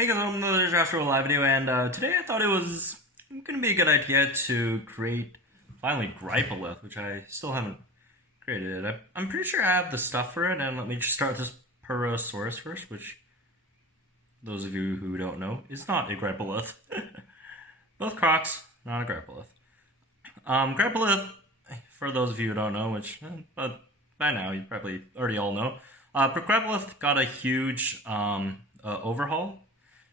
Hey guys, welcome to another Jurassic World Alive video, and today I thought it was going to be a good idea to create, finally, Grypolyth, which I still haven't created. I'm pretty sure I have the stuff for it, and let me just start this Purosaurus first, which, those of you who don't know, is not a Grypolyth. Both Crocs, not a Grypolyth. Grypolyth, for those of you who don't know, which, but by now you probably already all know, Grypolyth got a huge overhaul.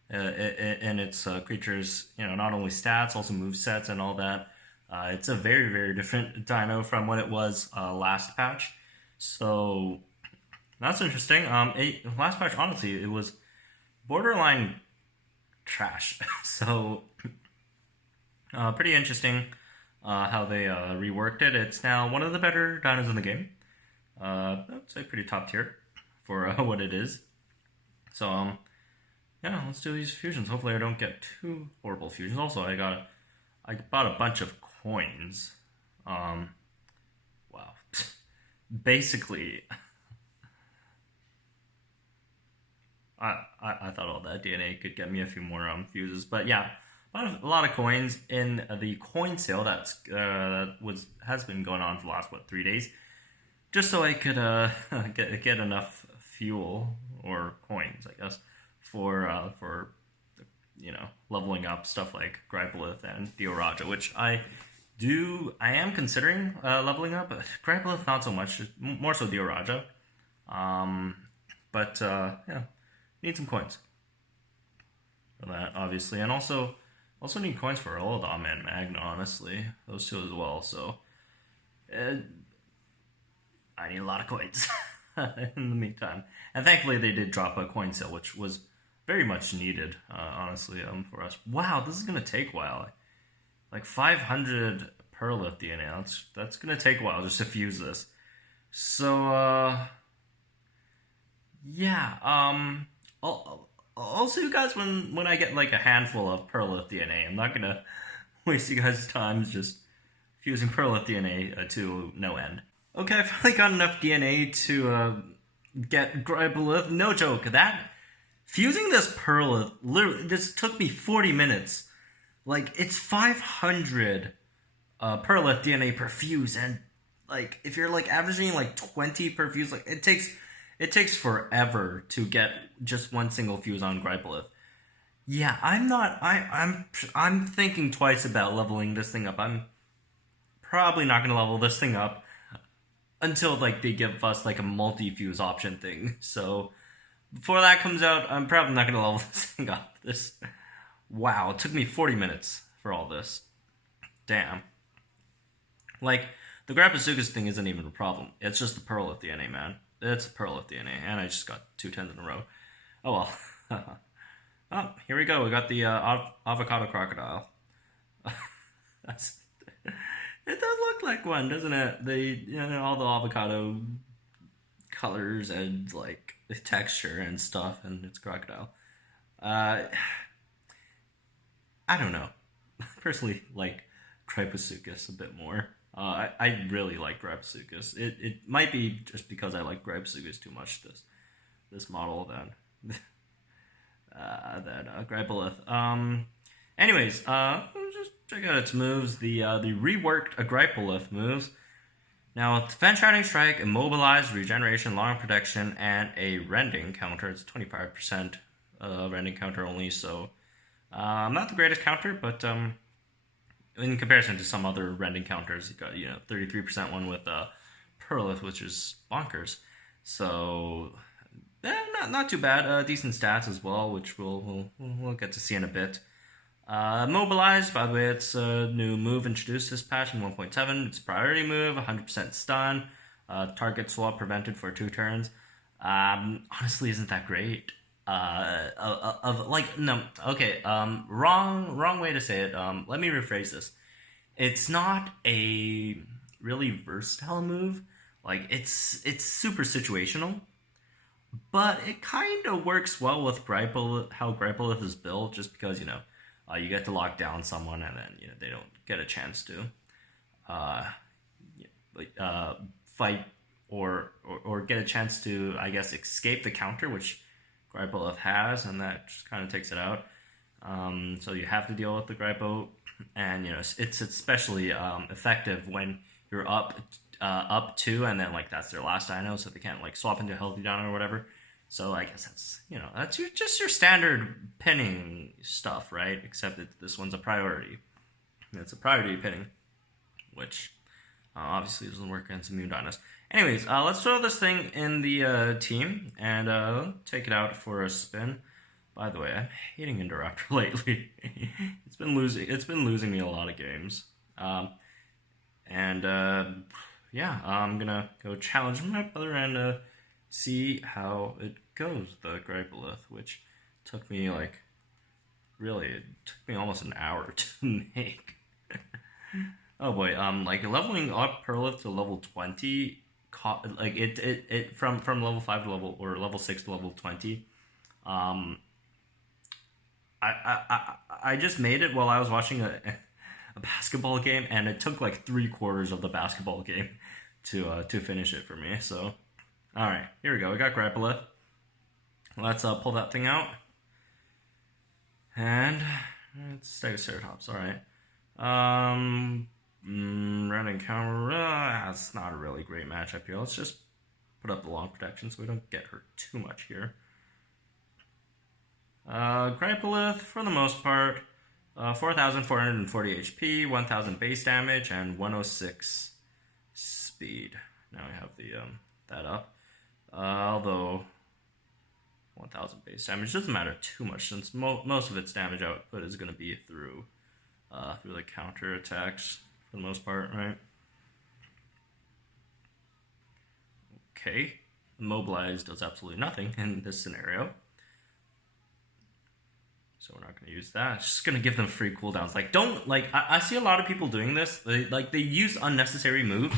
And its creatures, not only stats, also movesets and all that. It's a very, very different dino from what it was last patch. So that's interesting. Last patch, honestly, it was borderline trash. So pretty interesting how they reworked it. It's now one of the better dinos in the game. I'd say pretty top tier for what it is. So yeah, let's do these fusions. Hopefully I don't get too horrible fusions. Also, I bought a bunch of coins. Wow. Basically, I thought all that DNA could get me a few more fuses. But yeah, a lot of coins in the coin sale has been going on for the last 3 days, just so I could get enough fuel or coins, I guess, for leveling up stuff like Grypolyth and Dioraja, which I am considering leveling up. Grypolyth not so much, more so Dioraja. But yeah, need some coins for that, obviously, and also need coins for Olodom and Magna, honestly, those two as well. So I need a lot of coins in the meantime, and thankfully they did drop a coin sale, which was very much needed, honestly, for us. Wow, this is gonna take a while. Like 500 Perlith DNA. That's gonna take a while just to fuse this. So, yeah. I'll see you guys when I get like a handful of Perlith DNA. I'm not gonna waste you guys' time just fusing Perlith DNA to no end. Okay, I finally got enough DNA to get Grypolyth. No joke, fusing this Perlith, literally, this took me 40 minutes. Like, it's 500 Perlith DNA per fuse, and, like, if you're, like, averaging, like, 20 per fuse, like, it takes forever to get just one single fuse on Grypolyth. Yeah, I'm thinking twice about leveling this thing up. I'm probably not going to level this thing up until, like, they give us, like, a multi-fuse option thing, so before that comes out, I'm probably not going to level this thing up. Wow, it took me 40 minutes for all this. Damn. Like, the Gryposuchus thing isn't even a problem. It's just the Perlith DNA, man. It's a Perlith DNA, and I just got 2 10s in a row. Oh well. Oh, here we go. We got the avocado crocodile. It does look like one, doesn't it? All the avocado colors and, like, the texture and stuff, and it's crocodile. I don't know. I personally like Gryposuchus a bit more. I really like Gryposuchus. It might be just because I like Gryposuchus too much, this model, than Grypolyth. Anyways, just check out its moves. The reworked Grypolyth moves. Now, it's Fan-Shouting Strike, Immobilized, Regeneration, Long Protection, and a Rending counter. It's 25% Rending counter only, so not the greatest counter, but in comparison to some other Rending counters, you got 33% one with Perlith, which is bonkers. So not too bad. Decent stats as well, which we'll get to see in a bit. Mobilized, by the way, it's a new move introduced this patch in 1.7. It's priority move, 100% stun, target swap prevented for 2 turns. Honestly, isn't that great? Wrong way to say it. Let me rephrase this. It's not a really versatile move. Like, it's super situational, but it kind of works well with how Grypolyth is built, just because, you get to lock down someone, and then they don't get a chance to fight or get a chance to, I guess, escape the counter, which Grypolyth has, and that just kind of takes it out. So you have to deal with the Grypo, and you know it's especially effective when you're up 2, and then like that's their last dino, so they can't like swap into a healthy dino or whatever. So I guess that's, you know, that's just your standard pinning stuff, right? Except that this one's a priority. It's a priority pinning, which obviously doesn't work against immune dinos. Anyways, let's throw this thing in the team and take it out for a spin. By the way, I'm hating Indoraptor lately. It's been losing me a lot of games. Yeah, I'm gonna go challenge my brother and see how it goes, the Grypolyth, which took me like, really, it took me almost an hour to make. Oh boy, like leveling up Perlith to level 20, like it from level 5 to level 6 to level 20. I just made it while I was watching a basketball game, and it took like 3/4 of the basketball game to finish it for me. So, all right, here we go. We got Grypolyth. Let's pull that thing out, and it's Stegoceratops. All right. Random camera. That's not a really great matchup here. Let's just put up the long protection so we don't get hurt too much here. Grypolyth, for the most part, 4,440 HP, 1,000 base damage, and 106 speed. Now we have the that up. Although 1,000 base damage doesn't matter too much, since most of its damage output is going to be through the counter attacks for the most part, right? Okay, Immobilize does absolutely nothing in this scenario, so we're not going to use that. It's just going to give them free cooldowns. Like, don't, like, I see a lot of people doing this. They use unnecessary moves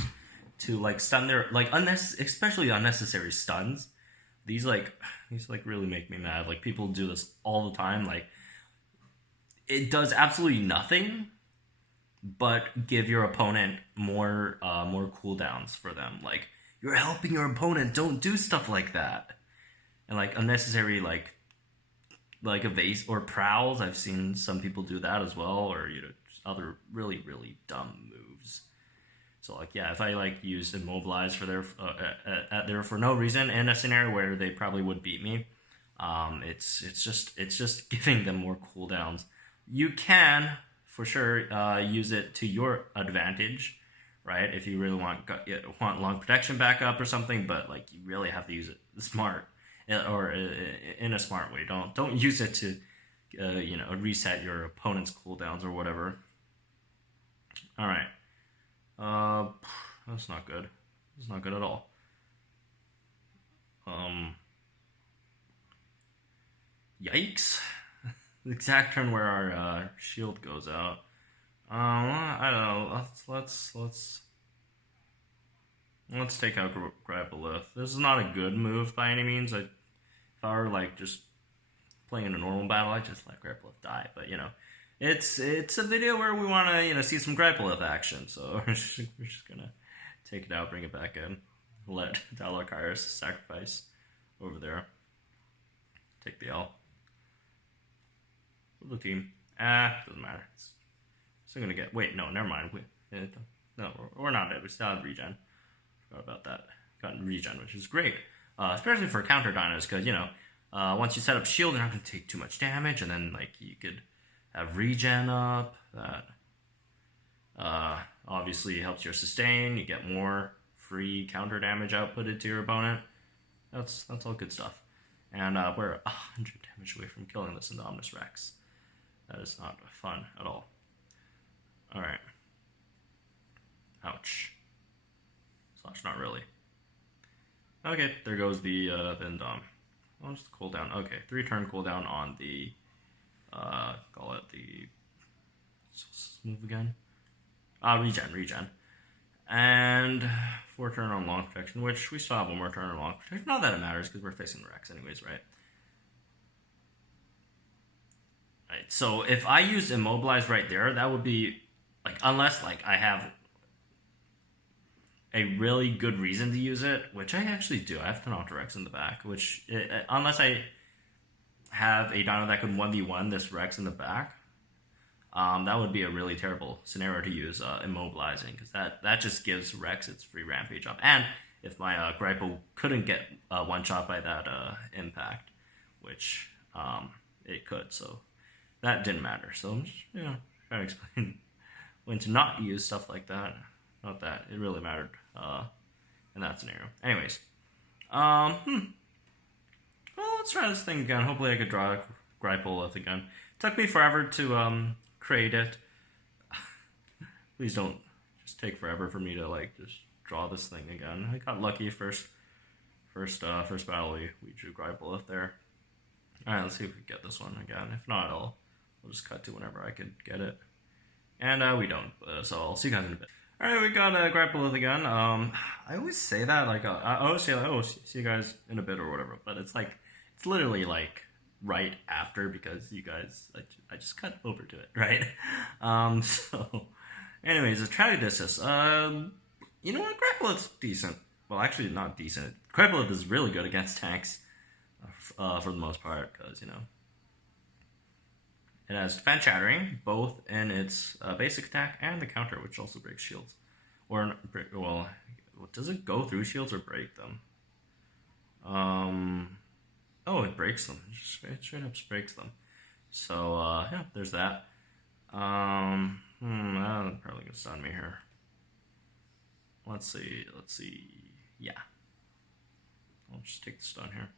to like stun their, like, especially unnecessary stuns. These really make me mad. Like, people do this all the time. Like, it does absolutely nothing but give your opponent more cooldowns for them. Like, you're helping your opponent. Don't do stuff like that. And like unnecessary like evase or prowls. I've seen some people do that as well, or you know, just other really dumb moves. So like, yeah, if I like use Immobilize for their for no reason in a scenario where they probably would beat me, it's just giving them more cooldowns. You can for sure use it to your advantage, right? If you really want long protection backup or something, but like you really have to use it smart or in a smart way. Don't use it to you know, reset your opponent's cooldowns or whatever. All right. That's not good. That's not good at all. Yikes. The exact turn where our shield goes out. I don't know. Let's take out Grypolyth. This is not a good move by any means. If I were like just playing in a normal battle, I'd just let Grypolyth die. But you know, it's a video where we want to, you know, see some Grypolyth action. So we're just gonna take it out, bring it back in, let Dalakairos sacrifice over there. Take the L. The team. Doesn't matter. It's still gonna get. Wait, no, never mind. No, we're not dead. We still have regen. Forgot about that. Got regen, which is great, especially for counter dinos, because you know, once you set up shield, you're not gonna take too much damage, and then like you could have regen up. That obviously helps your sustain. You get more free counter damage outputted to your opponent. That's all good stuff. And we're 100 damage away from killing this Indominus Rex. That is not fun at all. Alright. Ouch. Slash, not really. Okay, there goes the Indom. Oh, just cooldown. Okay, 3-turn cooldown on the, call it the, let's move again. Regen. And 4-turn on long protection, which we still have 1 more turn on long protection. Not that it matters, because we're facing the Rex anyways, right? Right, so if I use Immobilize right there, that would be, like, unless, like, I have a really good reason to use it, which I actually do. I have Thanopteryx in the back, which, unless I have a dino that could 1v1 this Rex in the back, that would be a really terrible scenario to use immobilizing, because that just gives Rex its free rampage up. And if my Grypo couldn't get one shot by that impact, which it could, so that didn't matter. So I'm just trying to explain when to not use stuff like that. Not that it really mattered in that scenario. Anyways, well, let's try this thing again. Hopefully I could draw a Grypolyth again. It took me forever to create it. Please don't just take forever for me to like just draw this thing again. I got lucky first battle we drew Grypolyth there. Alright, let's see if we get this one again. If not, I'll just cut to whenever I could get it. And we don't, so I'll see you guys in a bit. Alright, we got Grypolyth again. I always say that, like, I always say, like, oh, see you guys in a bit or whatever, but it's like, it's literally like right after, because you guys, I just cut over to it, right? So, anyways, it's Tradidiscus. You know what, Grypolyth's decent. Well, actually, not decent. Grypolyth is really good against tanks, for the most part, because, you know, it has Defense Shattering, both in its basic attack and the counter, which also breaks shields. Or, well, does it go through shields or break them? Oh, it breaks them. It straight up breaks them. So, yeah, there's that. That'll probably gonna stun me here. Let's see. Yeah. I'll just take the stun here.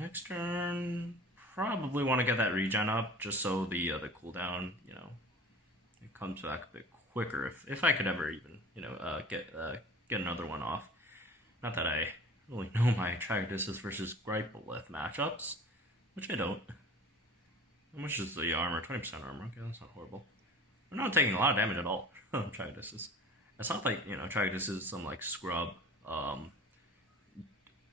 Next turn, probably want to get that regen up, just so the cooldown, you know, it comes back a bit quicker. If I could ever even, you know, get another one off. Not that I really know my Tradidiscus versus Grypolyth matchups, which I don't. How much is the armor? 20% armor. Okay, that's not horrible. I'm not taking a lot of damage at all. Tradidiscus. It's not like, you know, Tradidiscus is some like scrub,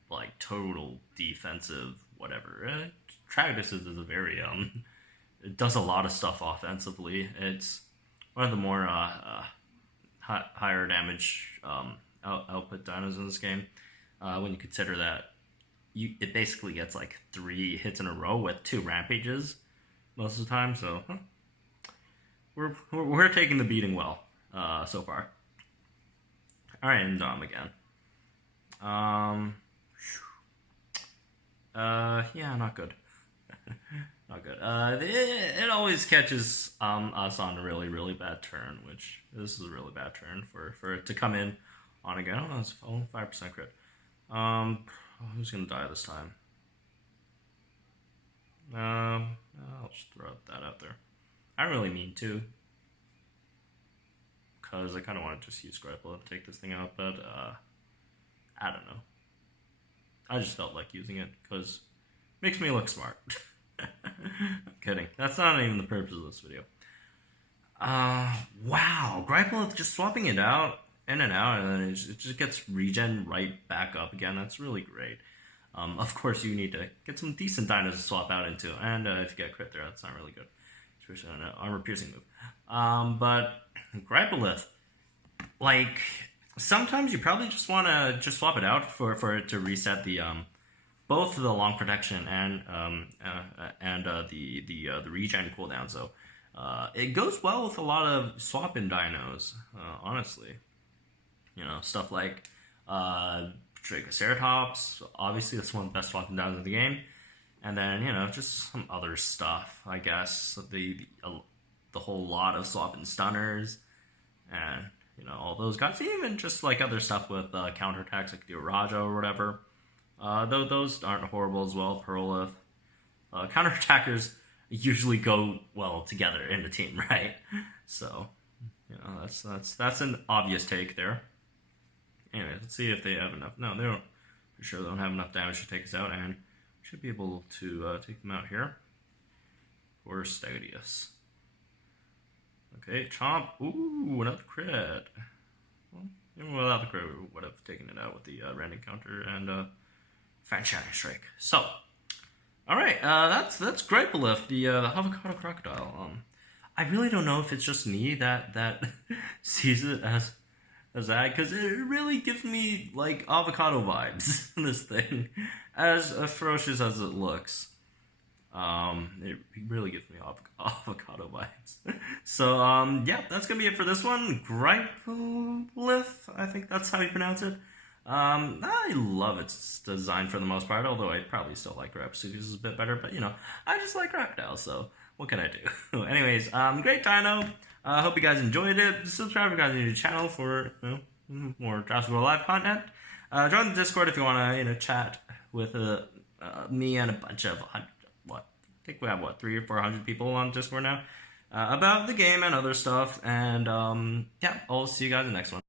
like total defensive whatever. Tradidiscus is a very it does a lot of stuff offensively. It's one of the more higher damage output dinos in this game. When you consider that it basically gets like 3 hits in a row with 2 rampages most of the time. So we're taking the beating well so far. All right, and Dom again. Yeah, not good. Not good. It always catches us on a really, really bad turn, which this is a really bad turn for it to come in on again. Oh, no, it's only 5% crit. Who's gonna die this time? I'll just throw that out there. I don't really mean to, because I kind of want to just use Grypolyth to take this thing out, but I don't know. I just felt like using it because it makes me look smart. I'm kidding. That's not even the purpose of this video. Wow, Grypolyth just swapping it out, in and out, and then it just gets regen right back up again. That's really great. Of course, you need to get some decent dinos to swap out into, and if you get crit there, that's not really good, especially on an armor piercing move. But Grypolyth, like, sometimes you probably just want to just swap it out for it to reset the both the long protection and the regen cooldown. So it goes well with a lot of swap-in dinos, honestly. You know, stuff like Triceratops. Obviously, that's one of the best swap-in dinos in the game. And then, you know, just some other stuff, I guess. The whole lot of swap-in stunners. And, you know, all those guys. Even just, like, other stuff with counterattacks, like the Uraja or whatever. Though those aren't horrible as well. Perlith. Counterattackers usually go well together in the team, right? So, you know, that's an obvious take there. Anyway, let's see if they have enough. No, they don't. For sure, they don't have enough damage to take us out, and we should be able to take them out here. For Stegodeus. Okay, Chomp. Ooh, another crit. Well, even without the crit, we would have taken it out with the random counter and Fan-Shattering Strike. So, alright, that's Grypolyth, the avocado crocodile. I really don't know if it's just me that sees it as as that, because it really gives me like avocado vibes. This thing, as ferocious as it looks, it really gives me avocado vibes. So yeah, that's gonna be it for this one. Grypolyth, I think that's how you pronounce it. I love its design for the most part, although I probably still like Gryposuchus a bit better, but you know, I just like crocodiles, so what can I do? Anyways, great dino. I hope you guys enjoyed it. Subscribe if you guys are new to the channel for more Jurassic World Alive content. Join the Discord if you want to chat with me and a bunch of I think we have 300 or 400 people on Discord now about the game and other stuff. And yeah, I'll see you guys in the next one.